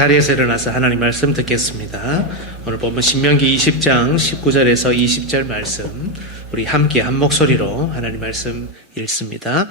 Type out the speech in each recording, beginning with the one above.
자리에서 일어나서 하나님 말씀 듣겠습니다. 오늘 본문 신명기 20장 19절에서 20절 말씀 우리 함께 한 목소리로 하나님 말씀 읽습니다.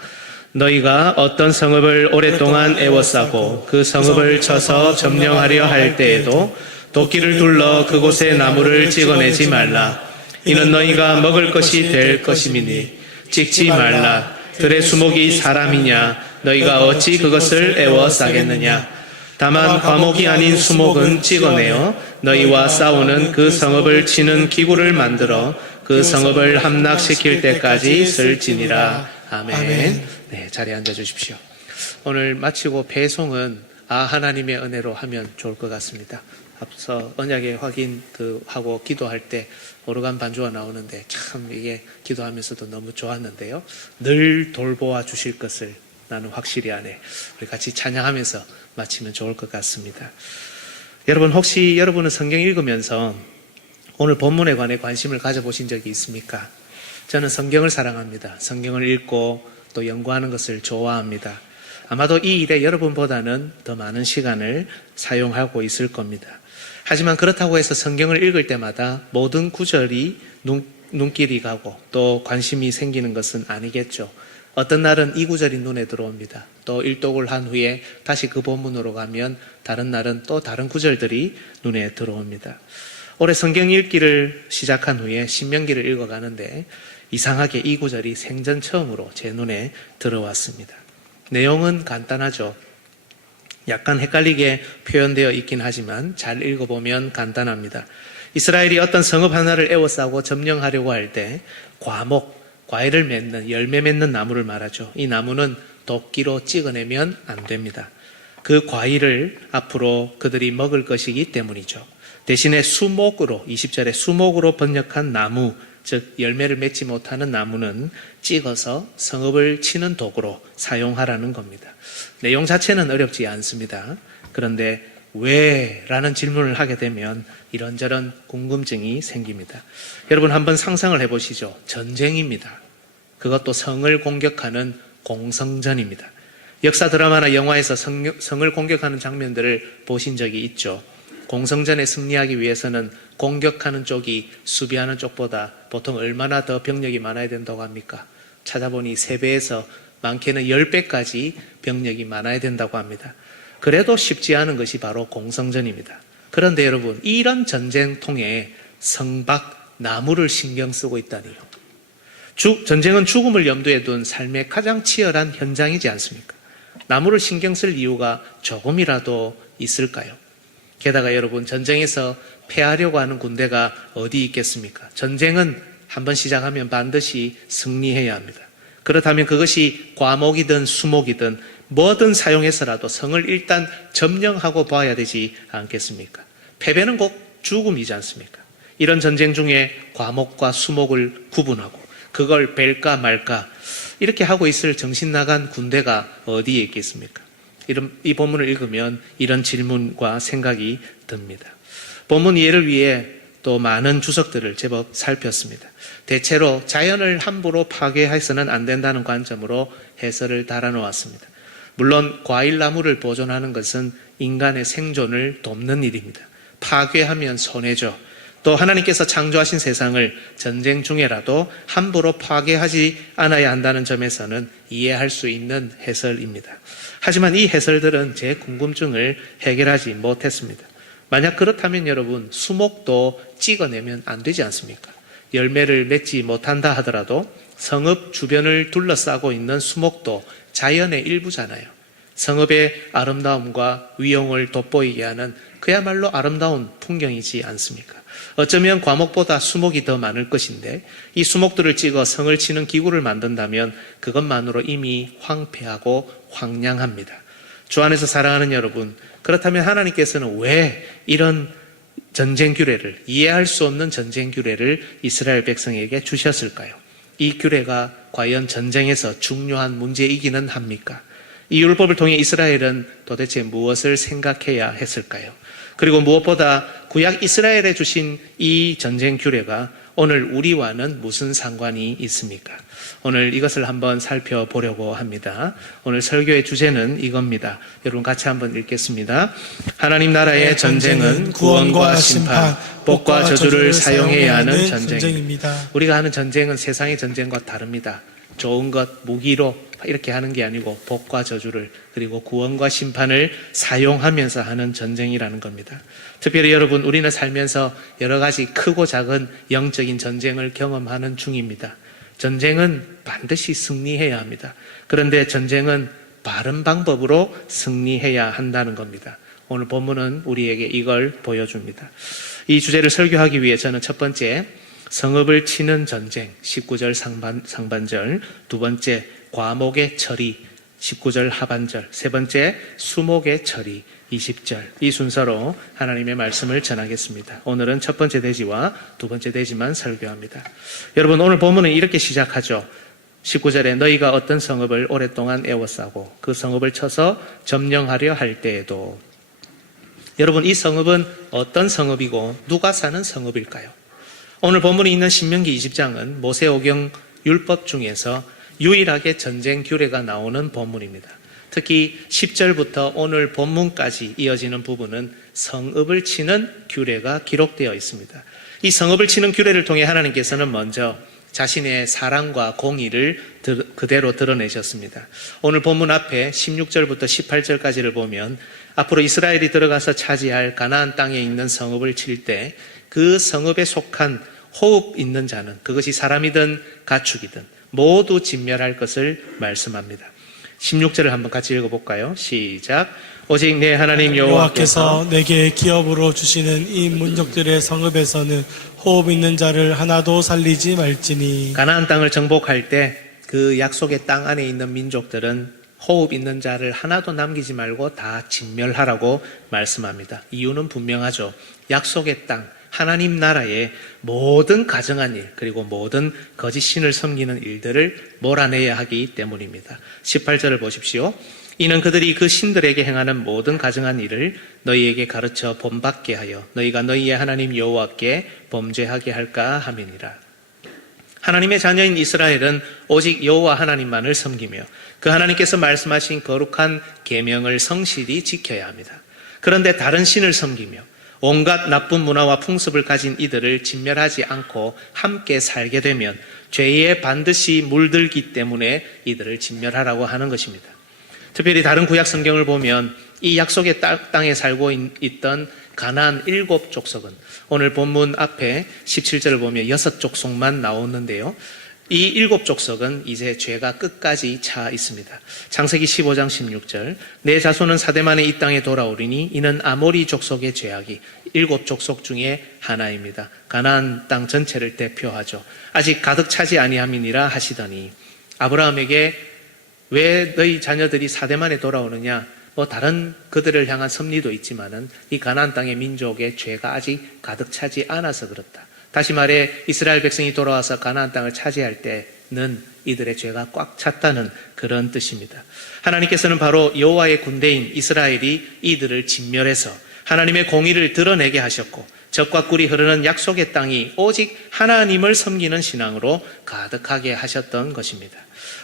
너희가 어떤 성읍을 오랫동안 애워싸고 그 성읍을 쳐서 점령하려 할 때에도 도끼를 둘러 그곳에 나무를 찍어내지 말라. 이는 너희가 먹을 것이 될 것임이니 찍지 말라. 들의 수목이 사람이냐? 너희가 어찌 그것을 애워싸겠느냐? 다만 과목이 아닌 수목은 찍어내어 너희와 싸우는 그 성읍을 치는 기구를 만들어 그 성읍을 함락시킬 때까지 쓸지니라. 아멘. 네, 자리에 앉아주십시오. 오늘 마치고 배송은 하나님의 은혜로 하면 좋을 것 같습니다. 앞서 언약의 확인 하고 기도할 때 오르간 반주가 나오는데 참 이게 기도하면서도 너무 좋았는데요. 늘 돌보아 주실 것을 나는 확실히 아네. 우리 같이 찬양하면서 마치면 좋을 것 같습니다. 여러분, 혹시 여러분은 성경 읽으면서 오늘 본문에 관해 관심을 가져보신 적이 있습니까? 저는 성경을 사랑합니다. 성경을 읽고 또 연구하는 것을 좋아합니다. 아마도 이 일에 여러분보다는 더 많은 시간을 사용하고 있을 겁니다. 하지만 그렇다고 해서 성경을 읽을 때마다 모든 구절이 눈길이 가고 또 관심이 생기는 것은 아니겠죠. 어떤 날은 이 구절이 눈에 들어옵니다. 또 일독을 한 후에 다시 그 본문으로 가면 다른 날은 또 다른 구절들이 눈에 들어옵니다. 올해 성경 읽기를 시작한 후에 신명기를 읽어가는데 이상하게 이 구절이 생전 처음으로 제 눈에 들어왔습니다. 내용은 간단하죠. 약간 헷갈리게 표현되어 있긴 하지만 잘 읽어보면 간단합니다. 이스라엘이 어떤 성읍 하나를 애워싸고 점령하려고 할 때 과일을 맺는, 열매 맺는 나무를 말하죠. 이 나무는 도끼로 찍어내면 안 됩니다. 그 과일을 앞으로 그들이 먹을 것이기 때문이죠. 대신에 수목으로, 20절에 수목으로 번역한 나무, 즉 열매를 맺지 못하는 나무는 찍어서 성읍을 치는 도구로 사용하라는 겁니다. 내용 자체는 어렵지 않습니다. 그런데 왜? 라는 질문을 하게 되면 이런저런 궁금증이 생깁니다. 여러분 한번 상상을 해보시죠. 전쟁입니다. 그것도 성을 공격하는 공성전입니다. 역사 드라마나 영화에서 성을 공격하는 장면들을 보신 적이 있죠. 공성전에 승리하기 위해서는 공격하는 쪽이 수비하는 쪽보다 보통 얼마나 더 병력이 많아야 된다고 합니까? 찾아보니 3배에서 많게는 10배까지 병력이 많아야 된다고 합니다. 그래도 쉽지 않은 것이 바로 공성전입니다. 그런데 여러분, 이런 전쟁통에 성박, 나무를 신경 쓰고 있다니요. 전쟁은 죽음을 염두에 둔 삶의 가장 치열한 현장이지 않습니까? 나무를 신경 쓸 이유가 조금이라도 있을까요? 게다가 여러분, 전쟁에서 패하려고 하는 군대가 어디 있겠습니까? 전쟁은 한번 시작하면 반드시 승리해야 합니다. 그렇다면 그것이 과목이든 수목이든 뭐든 사용해서라도 성을 일단 점령하고 봐야 되지 않겠습니까? 패배는 꼭 죽음이지 않습니까? 이런 전쟁 중에 과목과 수목을 구분하고 그걸 뺄까 말까 이렇게 하고 있을 정신 나간 군대가 어디에 있겠습니까? 이 본문을 읽으면 이런 질문과 생각이 듭니다. 본문 이해를 위해 또 많은 주석들을 제법 살폈습니다. 대체로 자연을 함부로 파괴해서는 안 된다는 관점으로 해설을 달아놓았습니다. 물론 과일나무를 보존하는 것은 인간의 생존을 돕는 일입니다. 파괴하면 손해죠. 또 하나님께서 창조하신 세상을 전쟁 중에라도 함부로 파괴하지 않아야 한다는 점에서는 이해할 수 있는 해설입니다. 하지만 이 해설들은 제 궁금증을 해결하지 못했습니다. 만약 그렇다면 여러분, 수목도 찍어내면 안 되지 않습니까? 열매를 맺지 못한다 하더라도 성읍 주변을 둘러싸고 있는 수목도 자연의 일부잖아요. 성읍의 아름다움과 위용을 돋보이게 하는 그야말로 아름다운 풍경이지 않습니까? 어쩌면 과목보다 수목이 더 많을 것인데 이 수목들을 찍어 성을 치는 기구를 만든다면 그것만으로 이미 황폐하고 황량합니다. 주 안에서 사랑하는 여러분, 그렇다면 하나님께서는 왜 이런 전쟁 규례를, 이해할 수 없는 전쟁 규례를 이스라엘 백성에게 주셨을까요? 이 규례가 과연 전쟁에서 중요한 문제이기는 합니까? 이 율법을 통해 이스라엘은 도대체 무엇을 생각해야 했을까요? 그리고 무엇보다 구약 이스라엘에 주신 이 전쟁 규례가 오늘 우리와는 무슨 상관이 있습니까? 오늘 이것을 한번 살펴보려고 합니다. 오늘 설교의 주제는 이겁니다. 여러분 같이 한번 읽겠습니다. 하나님 나라의 전쟁은 구원과 심판, 복과 저주를 사용해야 하는 전쟁입니다. 우리가 하는 전쟁은 세상의 전쟁과 다릅니다. 좋은 것, 무기로 이렇게 하는 게 아니고 복과 저주를 그리고 구원과 심판을 사용하면서 하는 전쟁이라는 겁니다. 특별히 여러분, 우리는 살면서 여러 가지 크고 작은 영적인 전쟁을 경험하는 중입니다. 전쟁은 반드시 승리해야 합니다. 그런데 전쟁은 바른 방법으로 승리해야 한다는 겁니다. 오늘 본문은 우리에게 이걸 보여줍니다. 이 주제를 설교하기 위해 저는 첫 번째, 성읍을 치는 전쟁 19절 상반절, 두 번째 과목의 처리 19절 하반절, 세 번째 수목의 처리 20절, 이 순서로 하나님의 말씀을 전하겠습니다. 오늘은 첫 번째 대지와 두 번째 대지만 설교합니다. 여러분, 오늘 본문은 이렇게 시작하죠. 19절에 너희가 어떤 성읍을 오랫동안 애워싸고 그 성읍을 쳐서 점령하려 할 때에도. 여러분, 이 성읍은 어떤 성읍이고 누가 사는 성읍일까요? 오늘 본문에 있는 신명기 20장은 모세오경 율법 중에서 유일하게 전쟁 규례가 나오는 본문입니다. 특히 10절부터 오늘 본문까지 이어지는 부분은 성읍을 치는 규례가 기록되어 있습니다. 이 성읍을 치는 규례를 통해 하나님께서는 먼저 자신의 사랑과 공의를 그대로 드러내셨습니다. 오늘 본문 앞에 16절부터 18절까지를 보면 앞으로 이스라엘이 들어가서 차지할 가나안 땅에 있는 성읍을 칠 때 그 성읍에 속한 호흡 있는 자는, 그것이 사람이든 가축이든 모두 진멸할 것을 말씀합니다. 16절을 한번 같이 읽어볼까요? 시작. 오직 내 하나님 여호와께서 내게 기업으로 주시는 이 민족들의 성읍에서는 호흡 있는 자를 하나도 살리지 말지니. 가나안 땅을 정복할 때 그 약속의 땅 안에 있는 민족들은 호흡 있는 자를 하나도 남기지 말고 다 진멸하라고 말씀합니다. 이유는 분명하죠. 약속의 땅, 하나님 나라의 모든 가정한 일, 그리고 모든 거짓 신을 섬기는 일들을 몰아내야 하기 때문입니다. 18절을 보십시오. 이는 그들이 그 신들에게 행하는 모든 가정한 일을 너희에게 가르쳐 본받게 하여 너희가 너희의 하나님 여호와께 범죄하게 할까 함이니라. 하나님의 자녀인 이스라엘은 오직 여호와 하나님만을 섬기며 그 하나님께서 말씀하신 거룩한 계명을 성실히 지켜야 합니다. 그런데 다른 신을 섬기며 온갖 나쁜 문화와 풍습을 가진 이들을 진멸하지 않고 함께 살게 되면 죄에 반드시 물들기 때문에 이들을 진멸하라고 하는 것입니다. 특별히 다른 구약 성경을 보면 이 약속의 땅에 살고 있던 가나안 7족속은 오늘 본문 앞에 17절을 보면 6족속만 나오는데요. 이 7족속은 이제 죄가 끝까지 차 있습니다. 창세기 15장 16절, 내 자손은 사대만에 이 땅에 돌아오리니 이는 아모리 족속의 죄악이 7족속 중에 하나입니다. 가나안 땅 전체를 대표하죠. 아직 가득 차지 아니함이니라 하시더니 아브라함에게 왜 너희 자녀들이 사대만에 돌아오느냐, 다른 그들을 향한 섭리도 있지만은 이 가나안 땅의 민족의 죄가 아직 가득 차지 않아서 그렇다. 다시 말해 이스라엘 백성이 돌아와서 가나안 땅을 차지할 때는 이들의 죄가 꽉 찼다는 그런 뜻입니다. 하나님께서는 바로 여호와의 군대인 이스라엘이 이들을 진멸해서 하나님의 공의를 드러내게 하셨고 적과 꿀이 흐르는 약속의 땅이 오직 하나님을 섬기는 신앙으로 가득하게 하셨던 것입니다.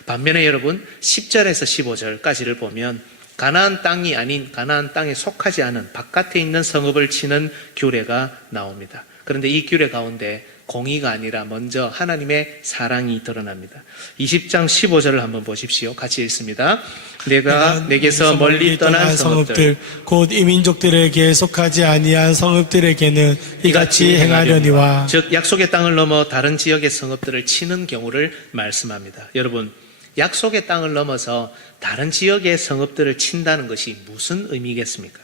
반면에 여러분 10절에서 15절까지를 보면 가나안 땅이 아닌 가나안 땅에 속하지 않은 바깥에 있는 성읍을 치는 규례가 나옵니다. 그런데 이 규례 가운데 공의가 아니라 먼저 하나님의 사랑이 드러납니다. 20장 15절을 한번 보십시오. 같이 읽습니다. 내가 내게서 멀리 떠난 성읍들 곧 이 민족들에게 속하지 아니한 성읍들에게는 이같이 행하려니와. 즉 약속의 땅을 넘어 다른 지역의 성읍들을 치는 경우를 말씀합니다. 여러분, 약속의 땅을 넘어서 다른 지역의 성읍들을 친다는 것이 무슨 의미겠습니까?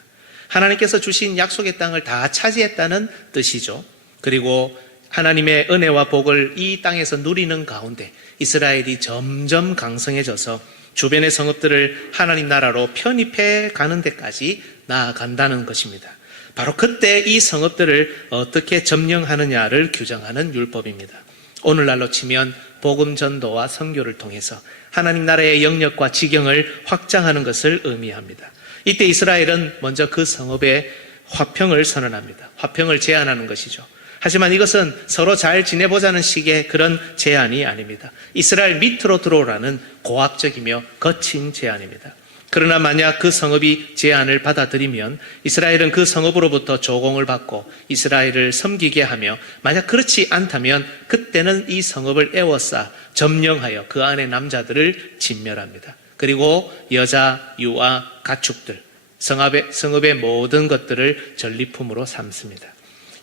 하나님께서 주신 약속의 땅을 다 차지했다는 뜻이죠. 그리고 하나님의 은혜와 복을 이 땅에서 누리는 가운데 이스라엘이 점점 강성해져서 주변의 성읍들을 하나님 나라로 편입해 가는 데까지 나아간다는 것입니다. 바로 그때 이 성읍들을 어떻게 점령하느냐를 규정하는 율법입니다. 오늘날로 치면 복음 전도와 선교를 통해서 하나님 나라의 영역과 지경을 확장하는 것을 의미합니다. 이때 이스라엘은 먼저 그 성읍에 화평을 선언합니다. 화평을 제안하는 것이죠. 하지만 이것은 서로 잘 지내보자는 식의 그런 제안이 아닙니다. 이스라엘 밑으로 들어오라는 고압적이며 거친 제안입니다. 그러나 만약 그 성읍이 제안을 받아들이면 이스라엘은 그 성읍으로부터 조공을 받고 이스라엘을 섬기게 하며, 만약 그렇지 않다면 그때는 이 성읍을 에워싸 점령하여 그 안에 남자들을 진멸합니다. 그리고 여자, 유아, 가축들, 성읍의 모든 것들을 전리품으로 삼습니다.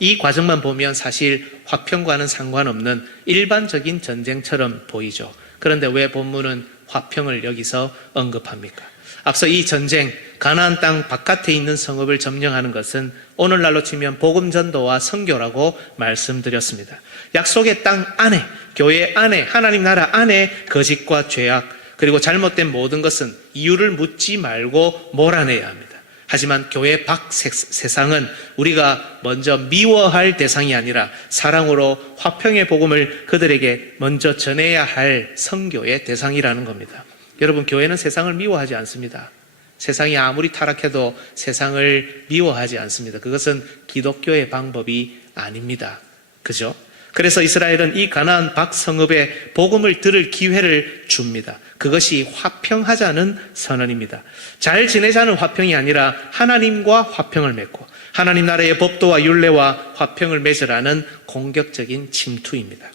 이 과정만 보면 사실 화평과는 상관없는 일반적인 전쟁처럼 보이죠. 그런데 왜 본문은 화평을 여기서 언급합니까? 앞서 이 전쟁, 가나안 땅 바깥에 있는 성읍을 점령하는 것은 오늘날로 치면 복음 전도와 선교라고 말씀드렸습니다. 약속의 땅 안에, 교회 안에, 하나님 나라 안에 거짓과 죄악, 그리고 잘못된 모든 것은 이유를 묻지 말고 몰아내야 합니다. 하지만 교회 밖 세상은 우리가 먼저 미워할 대상이 아니라 사랑으로 화평의 복음을 그들에게 먼저 전해야 할 선교의 대상이라는 겁니다. 여러분, 교회는 세상을 미워하지 않습니다. 세상이 아무리 타락해도 세상을 미워하지 않습니다. 그것은 기독교의 방법이 아닙니다. 그죠? 그래서 이스라엘은 이 가나안 밖 성읍에 복음을 들을 기회를 줍니다. 그것이 화평하자는 선언입니다. 잘 지내자는 화평이 아니라 하나님과 화평을 맺고 하나님 나라의 법도와 율례와 화평을 맺으라는 공격적인 침투입니다.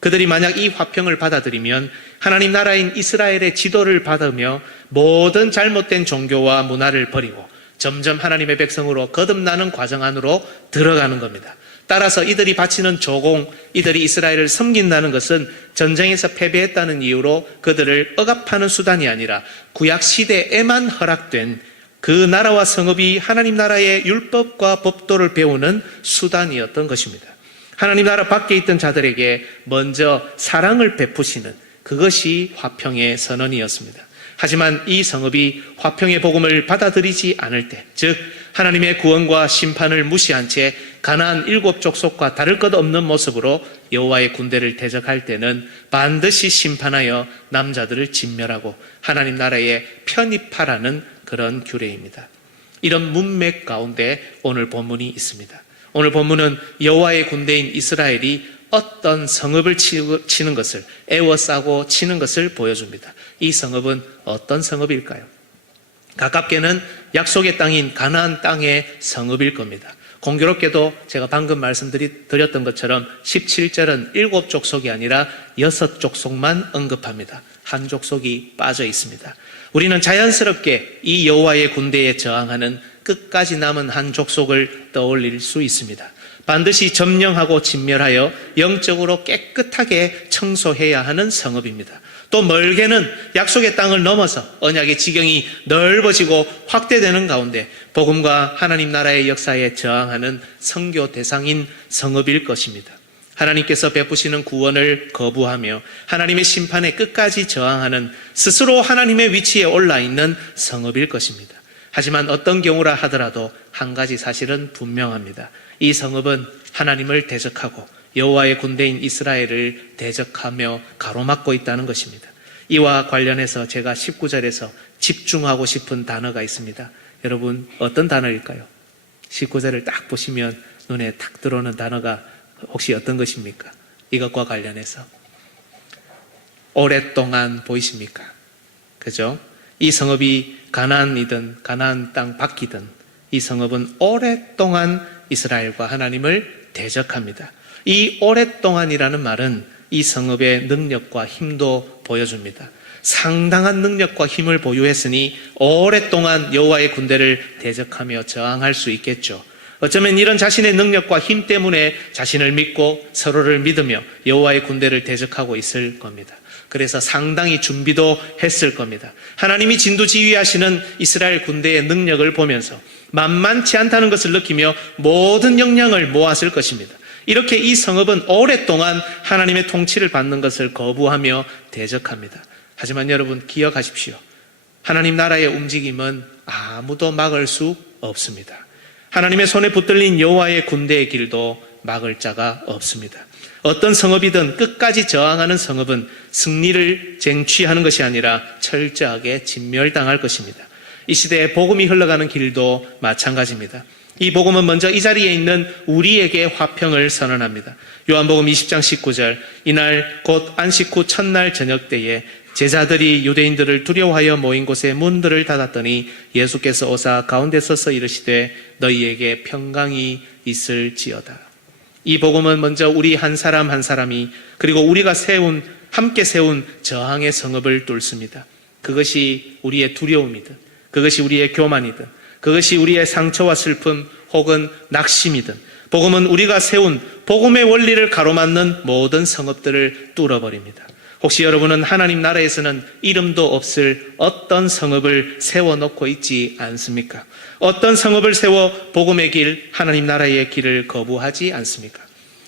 그들이 만약 이 화평을 받아들이면 하나님 나라인 이스라엘의 지도를 받으며 모든 잘못된 종교와 문화를 버리고 점점 하나님의 백성으로 거듭나는 과정 안으로 들어가는 겁니다. 따라서 이들이 바치는 조공, 이들이 이스라엘을 섬긴다는 것은 전쟁에서 패배했다는 이유로 그들을 억압하는 수단이 아니라 구약 시대에만 허락된 그 나라와 성읍이 하나님 나라의 율법과 법도를 배우는 수단이었던 것입니다. 하나님 나라 밖에 있던 자들에게 먼저 사랑을 베푸시는 그것이 화평의 선언이었습니다. 하지만 이 성읍이 화평의 복음을 받아들이지 않을 때, 즉 하나님의 구원과 심판을 무시한 채 가나안 7 족속과 다를 것 없는 모습으로 여호와의 군대를 대적할 때는 반드시 심판하여 남자들을 진멸하고 하나님 나라에 편입하라는 그런 규례입니다. 이런 문맥 가운데 오늘 본문이 있습니다. 오늘 본문은 여호와의 군대인 이스라엘이 어떤 성읍을 치는 것을, 에워싸고 치는 것을 보여줍니다. 이 성읍은 어떤 성읍일까요? 가깝게는 약속의 땅인 가나안 땅의 성읍일 겁니다. 공교롭게도 제가 방금 말씀드렸던 것처럼 17절은 7 족속이 아니라 6 족속만 언급합니다. 한 족속이 빠져 있습니다. 우리는 자연스럽게 이 여호와의 군대에 저항하는 끝까지 남은 한 족속을 떠올릴 수 있습니다. 반드시 점령하고 진멸하여 영적으로 깨끗하게 청소해야 하는 성읍입니다. 또 멀게는 약속의 땅을 넘어서 언약의 지경이 넓어지고 확대되는 가운데 복음과 하나님 나라의 역사에 저항하는 선교 대상인 성읍일 것입니다. 하나님께서 베푸시는 구원을 거부하며 하나님의 심판에 끝까지 저항하는 스스로 하나님의 위치에 올라있는 성읍일 것입니다. 하지만 어떤 경우라 하더라도 한 가지 사실은 분명합니다. 이 성읍은 하나님을 대적하고 여호와의 군대인 이스라엘을 대적하며 가로막고 있다는 것입니다. 이와 관련해서 제가 19절에서 집중하고 싶은 단어가 있습니다. 여러분, 어떤 단어일까요? 19절을 딱 보시면 눈에 탁 들어오는 단어가 혹시 어떤 것입니까? 이것과 관련해서 오랫동안 보이십니까? 그죠? 이 성읍이 가나안이든 가나안 땅 밖이든 이 성읍은 오랫동안 이스라엘과 하나님을 대적합니다. 이 오랫동안이라는 말은 이 성읍의 능력과 힘도 보여줍니다. 상당한 능력과 힘을 보유했으니 오랫동안 여호와의 군대를 대적하며 저항할 수 있겠죠. 어쩌면 이런 자신의 능력과 힘 때문에 자신을 믿고 서로를 믿으며 여호와의 군대를 대적하고 있을 겁니다. 그래서 상당히 준비도 했을 겁니다. 하나님이 진두지휘하시는 이스라엘 군대의 능력을 보면서 만만치 않다는 것을 느끼며 모든 역량을 모았을 것입니다. 이렇게 이 성읍은 오랫동안 하나님의 통치를 받는 것을 거부하며 대적합니다. 하지만 여러분 기억하십시오. 하나님 나라의 움직임은 아무도 막을 수 없습니다. 하나님의 손에 붙들린 여호와의 군대의 길도 막을 자가 없습니다. 어떤 성읍이든 끝까지 저항하는 성읍은 승리를 쟁취하는 것이 아니라 철저하게 진멸당할 것입니다. 이 시대에 복음이 흘러가는 길도 마찬가지입니다. 이 복음은 먼저 이 자리에 있는 우리에게 화평을 선언합니다. 요한복음 20장 19절, 이날 곧 안식 후 첫날 저녁 때에 제자들이 유대인들을 두려워하여 모인 곳에 문들을 닫았더니 예수께서 오사 가운데 서서 이르시되 너희에게 평강이 있을지어다. 이 복음은 먼저 우리 한 사람 한 사람이 그리고 우리가 함께 세운 저항의 성읍을 뚫습니다. 그것이 우리의 두려움이든 그것이 우리의 교만이든 그것이 우리의 상처와 슬픔 혹은 낙심이든 복음은 우리가 세운 복음의 원리를 가로막는 모든 성읍들을 뚫어버립니다. 혹시 여러분은 하나님 나라에서는 이름도 없을 어떤 성읍을 세워놓고 있지 않습니까? 어떤 성읍을 세워 복음의 길, 하나님 나라의 길을 거부하지 않습니까?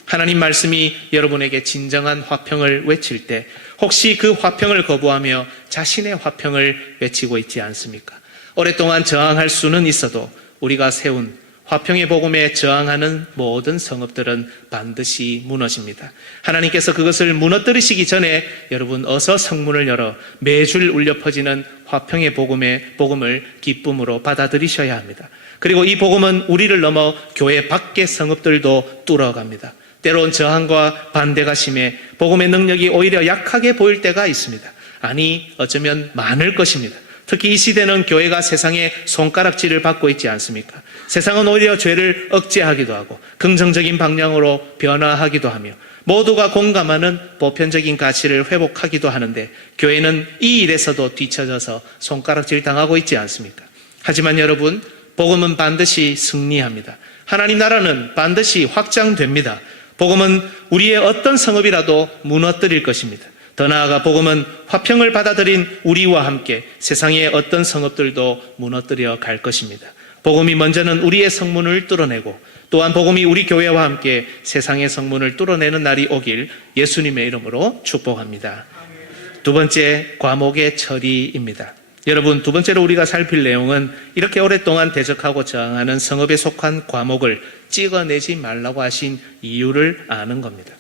하나님 말씀이 여러분에게 진정한 화평을 외칠 때 혹시 그 화평을 거부하며 자신의 화평을 외치고 있지 않습니까? 오랫동안 저항할 수는 있어도 우리가 세운 화평의 복음에 저항하는 모든 성읍들은 반드시 무너집니다. 하나님께서 그것을 무너뜨리시기 전에 여러분 어서 성문을 열어 매줄 울려 퍼지는 화평의 복음을 기쁨으로 받아들이셔야 합니다. 그리고 이 복음은 우리를 넘어 교회 밖의 성읍들도 뚫어갑니다. 때론 저항과 반대가 심해 복음의 능력이 오히려 약하게 보일 때가 있습니다. 아니 어쩌면 많을 것입니다. 특히 이 시대는 교회가 세상의 손가락질을 받고 있지 않습니까? 세상은 오히려 죄를 억제하기도 하고 긍정적인 방향으로 변화하기도 하며 모두가 공감하는 보편적인 가치를 회복하기도 하는데 교회는 이 일에서도 뒤처져서 손가락질 당하고 있지 않습니까? 하지만 여러분, 복음은 반드시 승리합니다. 하나님 나라는 반드시 확장됩니다. 복음은 우리의 어떤 성읍이라도 무너뜨릴 것입니다. 더 나아가 복음은 화평을 받아들인 우리와 함께 세상의 어떤 성읍들도 무너뜨려 갈 것입니다. 복음이 먼저는 우리의 성문을 뚫어내고 또한 복음이 우리 교회와 함께 세상의 성문을 뚫어내는 날이 오길 예수님의 이름으로 축복합니다. 두 번째, 과목의 처리입니다. 여러분, 두 번째로 우리가 살필 내용은 이렇게 오랫동안 대적하고 저항하는 성읍에 속한 과목을 찍어내지 말라고 하신 이유를 아는 겁니다.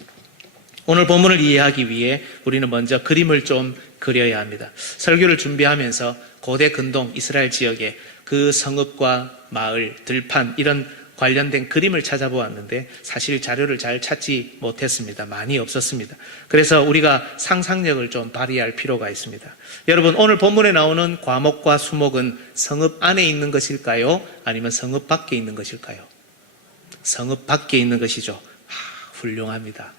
오늘 본문을 이해하기 위해 우리는 먼저 그림을 좀 그려야 합니다. 설교를 준비하면서 고대 근동 이스라엘 지역의 그 성읍과 마을, 들판 이런 관련된 그림을 찾아보았는데 사실 자료를 잘 찾지 못했습니다. 많이 없었습니다. 그래서 우리가 상상력을 좀 발휘할 필요가 있습니다. 여러분, 오늘 본문에 나오는 과목과 수목은 성읍 안에 있는 것일까요? 아니면 성읍 밖에 있는 것일까요? 성읍 밖에 있는 것이죠. 훌륭합니다.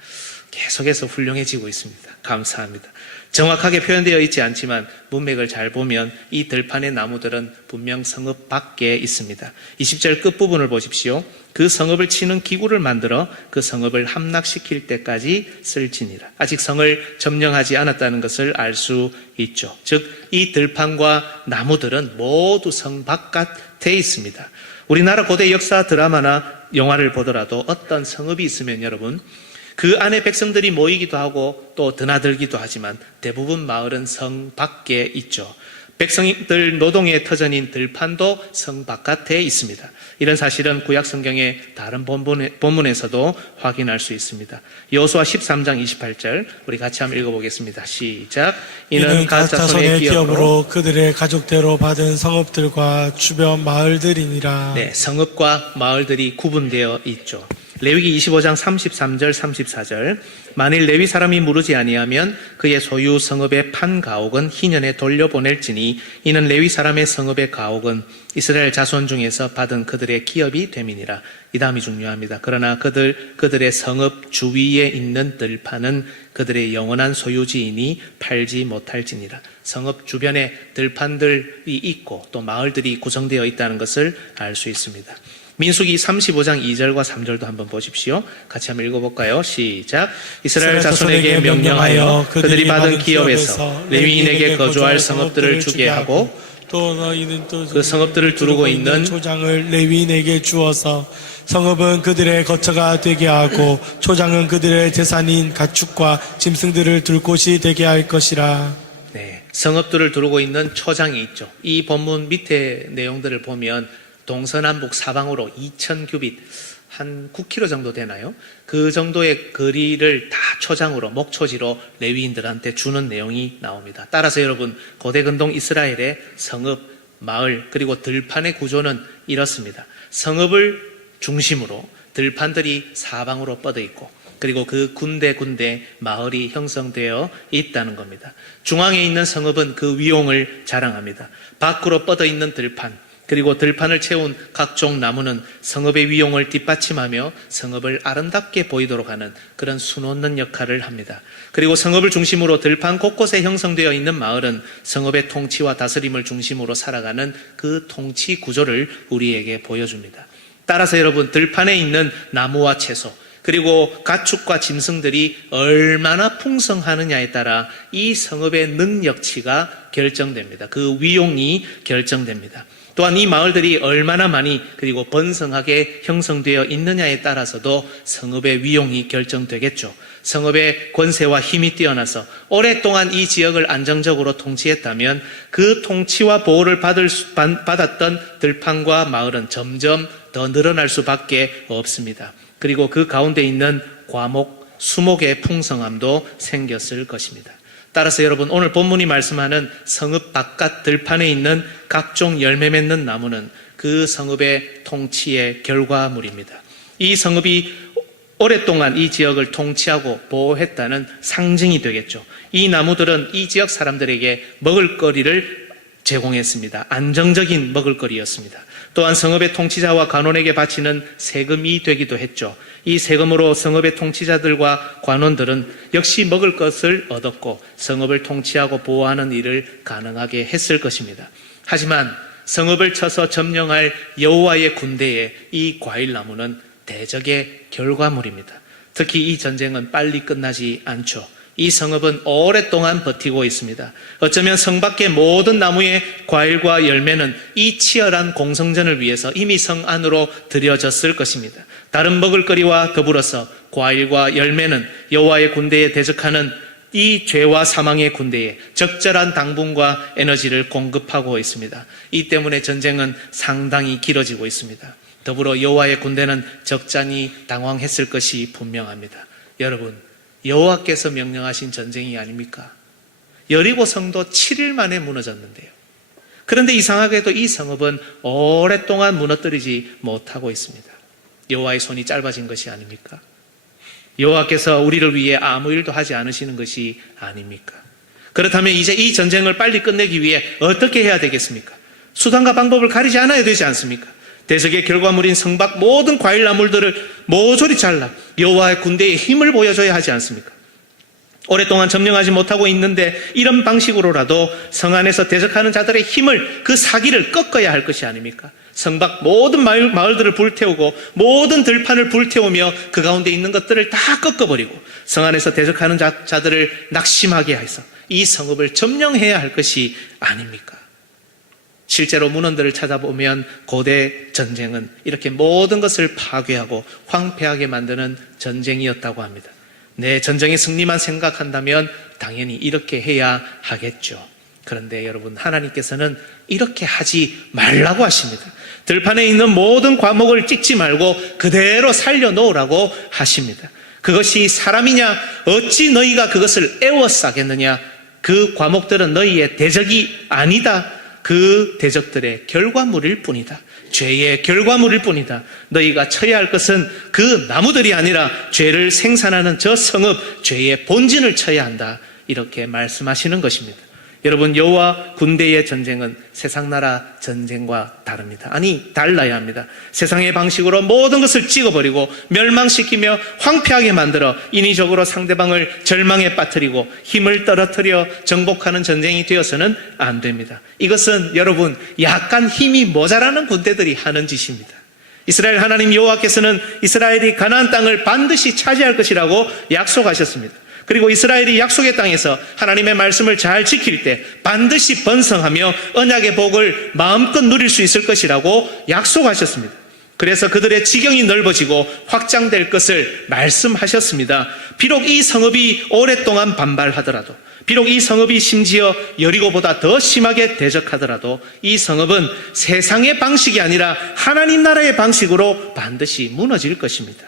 계속해서 훌륭해지고 있습니다. 감사합니다. 정확하게 표현되어 있지 않지만 문맥을 잘 보면 이 들판의 나무들은 분명 성읍 밖에 있습니다. 20절 끝부분을 보십시오. 그 성읍을 치는 기구를 만들어 그 성읍을 함락시킬 때까지 쓸지니라. 아직 성을 점령하지 않았다는 것을 알 수 있죠. 즉, 이 들판과 나무들은 모두 성 바깥에 있습니다. 우리나라 고대 역사 드라마나 영화를 보더라도 어떤 성읍이 있으면 여러분 그 안에 백성들이 모이기도 하고 또 드나들기도 하지만 대부분 마을은 성 밖에 있죠. 백성들 노동의 터전인 들판도 성 바깥에 있습니다. 이런 사실은 구약 성경의 다른 본문에서도 확인할 수 있습니다. 여호수아 13장 28절 우리 같이 한번 읽어보겠습니다. 시작. 이는 각 자손의 기업으로 그들의 가족대로 받은 성읍들과 주변 마을들이니라. 네, 성읍과 마을들이 구분되어 있죠. 레위기 25장 33절 34절 만일 레위 사람이 무르지 아니하면 그의 소유 성읍의 판 가옥은 희년에 돌려보낼지니 이는 레위 사람의 성읍의 가옥은 이스라엘 자손 중에서 받은 그들의 기업이 됨이니라. 이 다음이 중요합니다. 그러나 그들의 성읍 주위에 있는 들판은 그들의 영원한 소유지이니 팔지 못할지니라. 성읍 주변에 들판들이 있고 또 마을들이 구성되어 있다는 것을 알 수 있습니다. 민수기 35장 2절과 3절도 한번 보십시오. 같이 한번 읽어볼까요? 시작. 이스라엘 자손에게 명령하여 그들이 받은 기업에서 레위인에게 거주할 성읍들을 주게 하고 또 너희는 또 그 성읍들을 두르고 있는 초장을 레위인에게 주어서 성읍은 그들의 거처가 되게 하고 초장은 그들의 재산인 가축과 짐승들을 둘 곳이 되게 할 것이라. 네, 성읍들을 두르고 있는 초장이 있죠. 이 본문 밑에 내용들을 보면 동서남북 사방으로 2000규빗, 한 9km 정도 되나요? 그 정도의 거리를 다 초장으로, 목초지로 레위인들한테 주는 내용이 나옵니다. 따라서 여러분, 고대 근동 이스라엘의 성읍 마을 그리고 들판의 구조는 이렇습니다. 성읍을 중심으로 들판들이 사방으로 뻗어 있고 그리고 그 군데군데 마을이 형성되어 있다는 겁니다. 중앙에 있는 성읍은 그 위용을 자랑합니다. 밖으로 뻗어 있는 들판 그리고 들판을 채운 각종 나무는 성읍의 위용을 뒷받침하며 성읍을 아름답게 보이도록 하는 그런 수놓는 역할을 합니다. 그리고 성읍을 중심으로 들판 곳곳에 형성되어 있는 마을은 성읍의 통치와 다스림을 중심으로 살아가는 그 통치 구조를 우리에게 보여줍니다. 따라서 여러분, 들판에 있는 나무와 채소 그리고 가축과 짐승들이 얼마나 풍성하느냐에 따라 이 성읍의 능력치가 결정됩니다. 그 위용이 결정됩니다. 또한 이 마을들이 얼마나 많이 그리고 번성하게 형성되어 있느냐에 따라서도 성읍의 위용이 결정되겠죠. 성읍의 권세와 힘이 뛰어나서 오랫동안 이 지역을 안정적으로 통치했다면 그 통치와 보호를 받았던 들판과 마을은 점점 더 늘어날 수밖에 없습니다. 그리고 그 가운데 있는 과목, 수목의 풍성함도 생겼을 것입니다. 따라서 여러분, 오늘 본문이 말씀하는 성읍 바깥 들판에 있는 각종 열매 맺는 나무는 그 성읍의 통치의 결과물입니다. 이 성읍이 오랫동안 이 지역을 통치하고 보호했다는 상징이 되겠죠. 이 나무들은 이 지역 사람들에게 먹을거리를 제공했습니다. 안정적인 먹을거리였습니다. 또한 성읍의 통치자와 관원에게 바치는 세금이 되기도 했죠. 이 세금으로 성읍의 통치자들과 관원들은 역시 먹을 것을 얻었고 성읍을 통치하고 보호하는 일을 가능하게 했을 것입니다. 하지만 성읍을 쳐서 점령할 여호와의 군대의 이 과일나무는 대적의 결과물입니다. 특히 이 전쟁은 빨리 끝나지 않죠. 이 성읍은 오랫동안 버티고 있습니다. 어쩌면 성 밖의 모든 나무의 과일과 열매는 이 치열한 공성전을 위해서 이미 성 안으로 들여졌을 것입니다. 다른 먹을거리와 더불어서 과일과 열매는 여호와의 군대에 대적하는 이 죄와 사망의 군대에 적절한 당분과 에너지를 공급하고 있습니다. 이 때문에 전쟁은 상당히 길어지고 있습니다. 더불어 여호와의 군대는 적잖이 당황했을 것이 분명합니다. 여러분, 여호와께서 명령하신 전쟁이 아닙니까? 여리고 성도 7일 만에 무너졌는데요. 그런데 이상하게도 이 성읍은 오랫동안 무너뜨리지 못하고 있습니다. 여호와의 손이 짧아진 것이 아닙니까? 여호와께서 우리를 위해 아무 일도 하지 않으시는 것이 아닙니까? 그렇다면 이제 이 전쟁을 빨리 끝내기 위해 어떻게 해야 되겠습니까? 수단과 방법을 가리지 않아야 되지 않습니까? 대적의 결과물인 성밖 모든 과일나물들을 모조리 잘라 여호와의 군대에 힘을 보여줘야 하지 않습니까? 오랫동안 점령하지 못하고 있는데 이런 방식으로라도 성 안에서 대적하는 자들의 힘을, 그 사기를 꺾어야 할 것이 아닙니까? 성밖 모든 마을들을 불태우고 모든 들판을 불태우며 그 가운데 있는 것들을 다 꺾어버리고 성 안에서 대적하는 자들을 낙심하게 해서 이 성읍을 점령해야 할 것이 아닙니까? 실제로 문헌들을 찾아보면 고대 전쟁은 이렇게 모든 것을 파괴하고 황폐하게 만드는 전쟁이었다고 합니다. 네, 전쟁의 승리만 생각한다면 당연히 이렇게 해야 하겠죠. 그런데 여러분, 하나님께서는 이렇게 하지 말라고 하십니다. 들판에 있는 모든 과목을 찍지 말고 그대로 살려놓으라고 하십니다. 그것이 사람이냐? 어찌 너희가 그것을 애워싸겠느냐? 그 과목들은 너희의 대적이 아니다. 그 대적들의 결과물일 뿐이다. 죄의 결과물일 뿐이다. 너희가 쳐야 할 것은 그 나무들이 아니라 죄를 생산하는 저 성읍, 죄의 본진을 쳐야 한다. 이렇게 말씀하시는 것입니다. 여러분, 여호와 군대의 전쟁은 세상 나라 전쟁과 다릅니다. 아니, 달라야 합니다. 세상의 방식으로 모든 것을 찍어버리고 멸망시키며 황폐하게 만들어 인위적으로 상대방을 절망에 빠뜨리고 힘을 떨어뜨려 정복하는 전쟁이 되어서는 안 됩니다. 이것은 여러분, 약간 힘이 모자라는 군대들이 하는 짓입니다. 이스라엘 하나님 여호와께서는 이스라엘이 가나안 땅을 반드시 차지할 것이라고 약속하셨습니다. 그리고 이스라엘이 약속의 땅에서 하나님의 말씀을 잘 지킬 때 반드시 번성하며 언약의 복을 마음껏 누릴 수 있을 것이라고 약속하셨습니다. 그래서 그들의 지경이 넓어지고 확장될 것을 말씀하셨습니다. 비록 이 성읍이 오랫동안 반발하더라도, 비록 이 성읍이 심지어 여리고보다 더 심하게 대적하더라도 이 성읍은 세상의 방식이 아니라 하나님 나라의 방식으로 반드시 무너질 것입니다.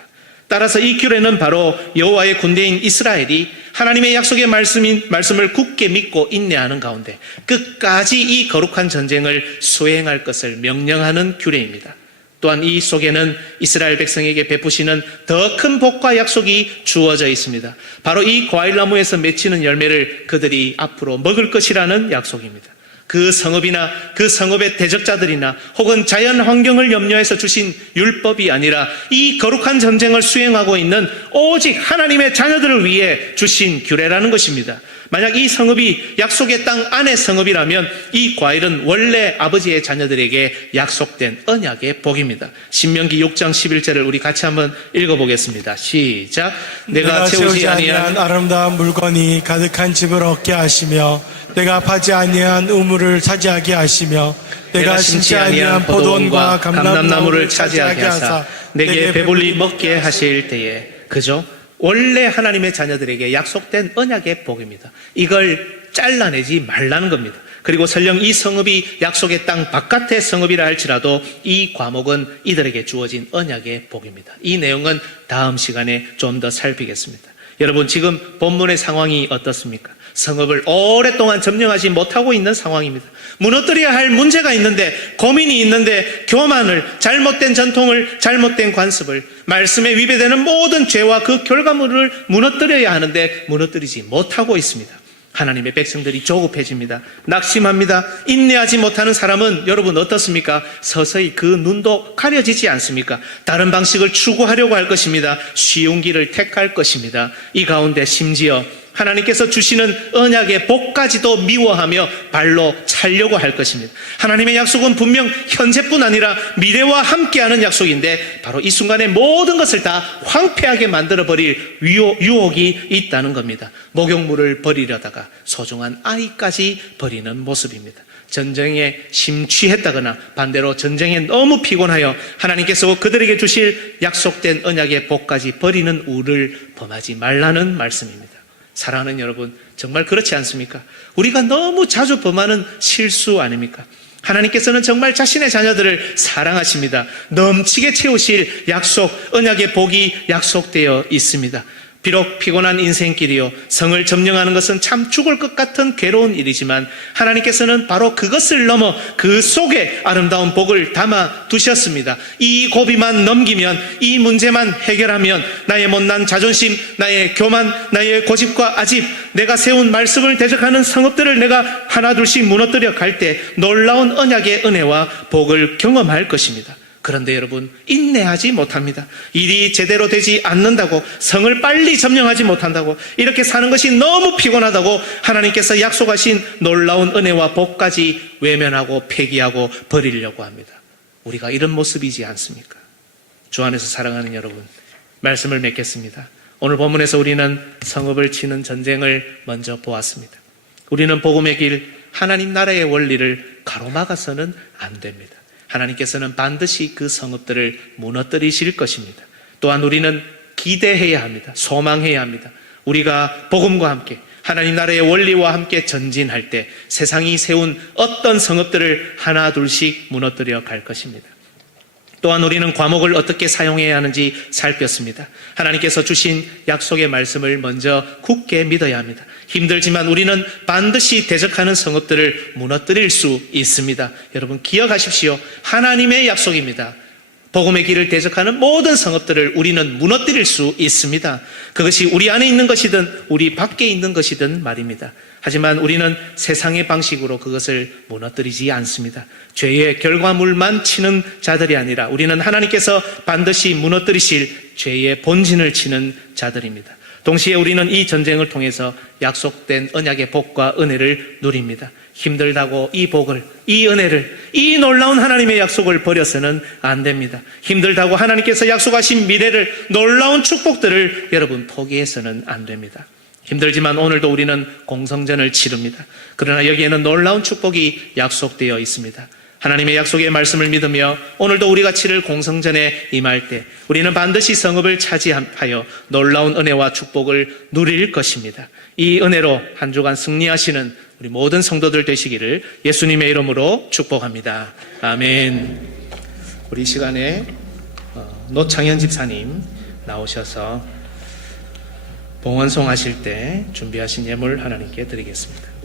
따라서 이 규례는 바로 여호와의 군대인 이스라엘이 하나님의 약속의 말씀을 굳게 믿고 인내하는 가운데 끝까지 이 거룩한 전쟁을 수행할 것을 명령하는 규례입니다. 또한 이 속에는 이스라엘 백성에게 베푸시는 더 큰 복과 약속이 주어져 있습니다. 바로 이 과일나무에서 맺히는 열매를 그들이 앞으로 먹을 것이라는 약속입니다. 그 성읍이나 그 성읍의 대적자들이나 혹은 자연 환경을 염려해서 주신 율법이 아니라 이 거룩한 전쟁을 수행하고 있는 오직 하나님의 자녀들을 위해 주신 규례라는 것입니다. 만약 이 성읍이 약속의 땅 안의 성읍이라면 이 과일은 원래 아버지의 자녀들에게 약속된 언약의 복입니다. 신명기 6장 11절을 우리 같이 한번 읽어보겠습니다. 시작. 내가 채우지 아니한 아름다운 물건이 가득한 집을 얻게 하시며 내가 파지 아니한 우물을 차지하게 하시며 내가 심지 아니한 포도원과 감람나무를 차지하게 하사 내게 배불리 먹게 하실 때에, 그죠? 원래 하나님의 자녀들에게 약속된 언약의 복입니다. 이걸 잘라내지 말라는 겁니다. 그리고 설령 이 성읍이 약속의 땅 바깥의 성읍이라 할지라도 이 과목은 이들에게 주어진 언약의 복입니다. 이 내용은 다음 시간에 좀 더 살피겠습니다. 여러분, 지금 본문의 상황이 어떻습니까? 성읍을 오랫동안 점령하지 못하고 있는 상황입니다. 무너뜨려야 할 문제가 있는데, 고민이 있는데, 교만을, 잘못된 전통을, 잘못된 관습을, 말씀에 위배되는 모든 죄와 그 결과물을 무너뜨려야 하는데 무너뜨리지 못하고 있습니다. 하나님의 백성들이 조급해집니다. 낙심합니다. 인내하지 못하는 사람은 여러분 어떻습니까? 서서히 그 눈도 가려지지 않습니까? 다른 방식을 추구하려고 할 것입니다. 쉬운 길을 택할 것입니다. 이 가운데 심지어 하나님께서 주시는 언약의 복까지도 미워하며 발로 차려고 할 것입니다. 하나님의 약속은 분명 현재뿐 아니라 미래와 함께하는 약속인데 바로 이 순간에 모든 것을 다 황폐하게 만들어버릴 유혹이 있다는 겁니다. 목욕물을 버리려다가 소중한 아이까지 버리는 모습입니다. 전쟁에 심취했다거나 반대로 전쟁에 너무 피곤하여 하나님께서 그들에게 주실 약속된 언약의 복까지 버리는 우를 범하지 말라는 말씀입니다. 사랑하는 여러분, 정말 그렇지 않습니까? 우리가 너무 자주 범하는 실수 아닙니까? 하나님께서는 정말 자신의 자녀들을 사랑하십니다. 넘치게 채우실 약속, 언약의 복이 약속되어 있습니다. 비록 피곤한 인생길이요, 성을 점령하는 것은 참 죽을 것 같은 괴로운 일이지만 하나님께서는 바로 그것을 넘어 그 속에 아름다운 복을 담아 두셨습니다. 이 고비만 넘기면, 이 문제만 해결하면 나의 못난 자존심, 나의 교만, 나의 고집과 아집, 내가 세운 말씀을 대적하는 성읍들을 내가 하나둘씩 무너뜨려 갈 때 놀라운 언약의 은혜와 복을 경험할 것입니다. 그런데 여러분, 인내하지 못합니다. 일이 제대로 되지 않는다고, 성을 빨리 점령하지 못한다고, 이렇게 사는 것이 너무 피곤하다고 하나님께서 약속하신 놀라운 은혜와 복까지 외면하고 폐기하고 버리려고 합니다. 우리가 이런 모습이지 않습니까? 주 안에서 사랑하는 여러분, 말씀을 맺겠습니다. 오늘 본문에서 우리는 성읍을 치는 전쟁을 먼저 보았습니다. 우리는 복음의 길, 하나님 나라의 원리를 가로막아서는 안 됩니다. 하나님께서는 반드시 그 성읍들을 무너뜨리실 것입니다. 또한 우리는 기대해야 합니다. 소망해야 합니다. 우리가 복음과 함께 하나님 나라의 원리와 함께 전진할 때 세상이 세운 어떤 성읍들을 하나 둘씩 무너뜨려 갈 것입니다. 또한 우리는 과목을 어떻게 사용해야 하는지 살폈습니다. 하나님께서 주신 약속의 말씀을 먼저 굳게 믿어야 합니다. 힘들지만 우리는 반드시 대적하는 성읍들을 무너뜨릴 수 있습니다. 여러분 기억하십시오. 하나님의 약속입니다. 복음의 길을 대적하는 모든 성읍들을 우리는 무너뜨릴 수 있습니다. 그것이 우리 안에 있는 것이든 우리 밖에 있는 것이든 말입니다. 하지만 우리는 세상의 방식으로 그것을 무너뜨리지 않습니다. 죄의 결과물만 치는 자들이 아니라 우리는 하나님께서 반드시 무너뜨리실 죄의 본진을 치는 자들입니다. 동시에 우리는 이 전쟁을 통해서 약속된 언약의 복과 은혜를 누립니다. 힘들다고 이 복을, 이 은혜를, 이 놀라운 하나님의 약속을 버려서는 안 됩니다. 힘들다고 하나님께서 약속하신 미래를, 놀라운 축복들을 여러분 포기해서는 안 됩니다. 힘들지만 오늘도 우리는 공성전을 치릅니다. 그러나 여기에는 놀라운 축복이 약속되어 있습니다. 하나님의 약속의 말씀을 믿으며 오늘도 우리가 치를 공성전에 임할 때 우리는 반드시 성읍을 차지하여 놀라운 은혜와 축복을 누릴 것입니다. 이 은혜로 한 주간 승리하시는 우리 모든 성도들 되시기를 예수님의 이름으로 축복합니다. 아멘. 우리 시간에 노창현 집사님 나오셔서 봉헌송 하실 때 준비하신 예물 하나님께 드리겠습니다.